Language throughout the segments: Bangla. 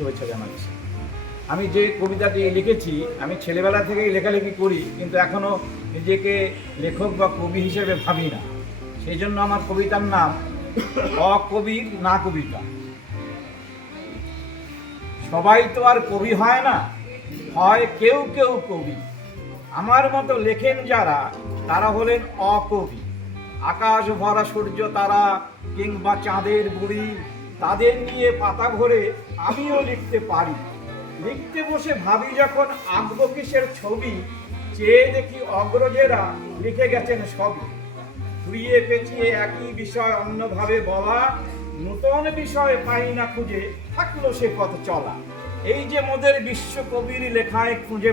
শুভেচ্ছা জানাচ্ছি। আমি যে কবিতাটি লিখেছি, আমি ছেলেবেলা থেকেই লেখালেখি করি, কিন্তু এখনও নিজেকে লেখক বা কবি হিসেবে ভাবি না। সেই জন্য আমার কবিতার নাম অকবির না কবিতা। সবাই তো আর কবি হয় না, হয় কেউ কেউ কবি। আমার মতো লেখেন যারা, তারা হলেন অকবি। আকাশ ভরা সূর্য তারা কিংবা চাঁদের বুড়ি, তাদের নিয়ে পাতা ভরে আমিও লিখতে পারি। লিখতে বসে ভাবি যখন আঁকবো কিসের ছবি, চেয়ে দেখি অগ্রজেরা লিখে গেছেন সবই। ঘুরিয়ে পেঁচিয়ে একই বিষয় অন্যভাবে বলা, নূতন বিষয় পাই না খুঁজে, থাকলো সে পথ চলা। এই যে মোদের বিশ্বকবির লেখায় খুঁজে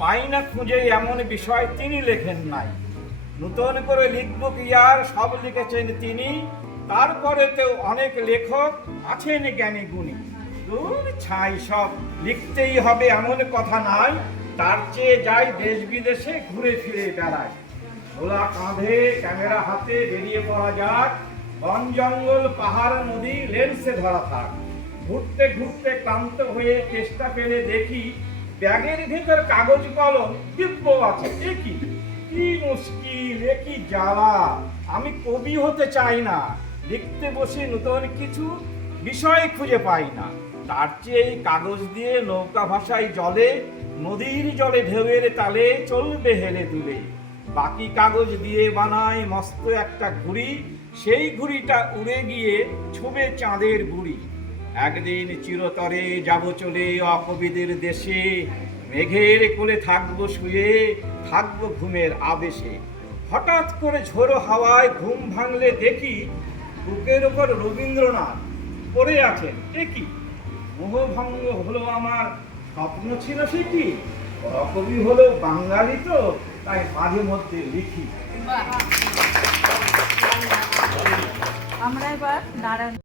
পাই না খুঁজে এমন বিষয় তিনি লেখেন নাই। নূতন করে লিখব কি আর, সব লিখেছেন তিনি। তারপরেতেও অনেক লেখক আছেন জ্ঞানী গুণী। দূর ছাই, সব লিখতেই হবে এমন কথা নাই, তার চেয়ে যাই দেশ বিদেশে ঘুরে ফিরে বেড়ায়। ঝোলা কাঁধে ক্যামেরা হাতে বেরিয়ে পড়া যাক, বন জঙ্গল পাহাড় নদী লেন্সে ধরা থাক। ঘুরতে ঘুরতে ক্লান্ত হয়ে চেষ্টা পেলে দেখি, ব্যাগের ভেতর কাগজ কলম দিব্য আছে। কি মুশকিল, কি জ্বালা! আমি কবি হতে চাই না, লিখতে বসে নতুন কিছু বিষয় খুঁজে পাই না। তার চেয়ে এই কাগজ দিয়ে নৌকা ভাষায় জলে, নদীর জলে ঢেউয়ের তালে চলবে হেলে দুলে। বাকি কাগজ দিয়ে বানায় মস্ত একটা ঘুড়ি, সেই ঘুড়িটা উড়ে গিয়ে ছুবে চাঁদের বুড়ি। একদিন চিরতরে যাব চলে অকবিদের দেশে, মেঘের কোলে থাকবো শুয়ে, থাকবো ঘুমের আবেশে। হঠাৎ করে ঝোড়ো হাওয়ায় ঘুম ভাঙলে দেখি, বুকের ওপর রবীন্দ্রনাথ পড়ে আছেন। কি মোহভঙ্গ হলো আমার, স্বপ্ন ছিল সে কি, অকবি হলো বাঙালি তো, তাই মাঝে মধ্যে লিখি। আমরা এবার নারায়ণ